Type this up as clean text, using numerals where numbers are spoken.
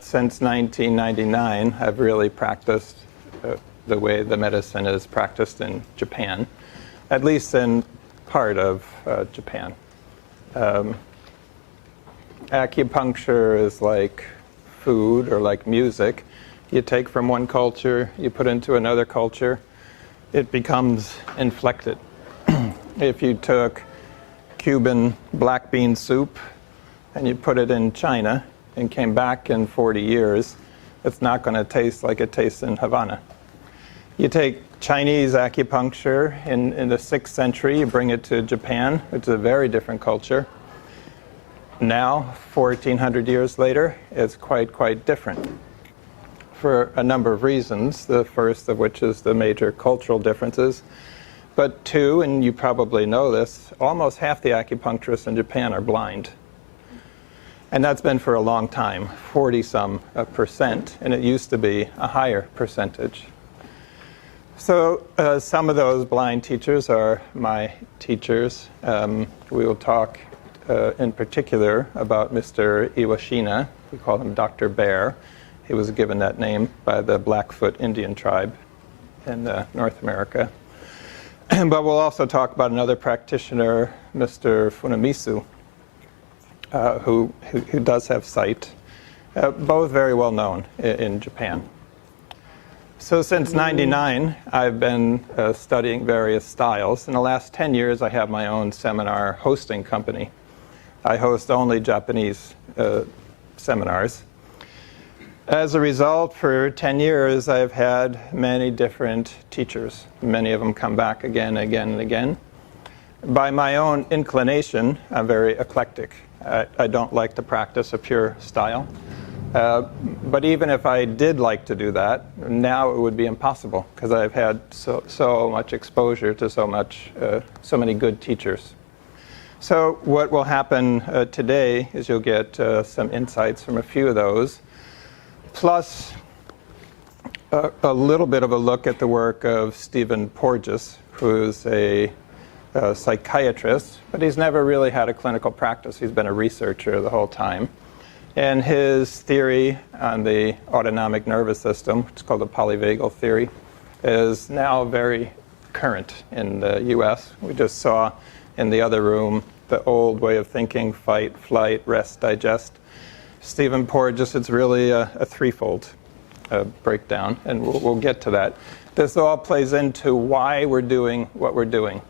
Since 1999, I've really practiced the way the medicine is practiced in Japan, at least in part of Japan. Acupuncture is like food or like music. You take from one culture, you put into another culture, it becomes inflected. If you took Cuban black bean soup and you put it in China and came back in 40 years, it's not going to taste like it tastes in Havana. You take Chinese acupuncture in the 6th century, you bring it to Japan, which is a very different culture. Now, 1,400 years later, it's quite different for a number of reasons, the first of which is the major cultural differences. But two, and you probably know this, almost half the acupuncturists in Japan are blind. And that's been for a long time, 40-some%, and it used to be a higher percentage. So some of those blind teachers are my teachers. We will talk in particular about Mr. Iwashina. We call him Dr. Bear. He was given that name by the Blackfoot Indian tribe in North America. But we'll also talk about another practitioner, Mr. Funamisu, who does have sight, both very well known in Japan. So since '99, I've been studying various styles. In the last 10 years, I have my own seminar hosting company. I host only Japanese seminars. As a result, for 10 years, I've had many different teachers. Many of them come back again, and again. By my own inclination, I'm very eclectic. I don't like to practice a pure style. But even if I did like to do that, now it would be impossible because I've had so much exposure to so many good teachers. So what will happen today is you'll get some insights from a few of those, plus a little bit of a look at the work of Stephen Porges, who's a psychiatrist, but he's never really had a clinical practice. He's been a researcher the whole time. And his theory on the autonomic nervous system, which is called the polyvagal theory, is now very current in the US. We just saw in the other room the old way of thinking, fight, flight, rest, digest. Stephen Porges, it's really a threefold breakdown, and we'll get to that. This all plays into why we're doing what we're doing.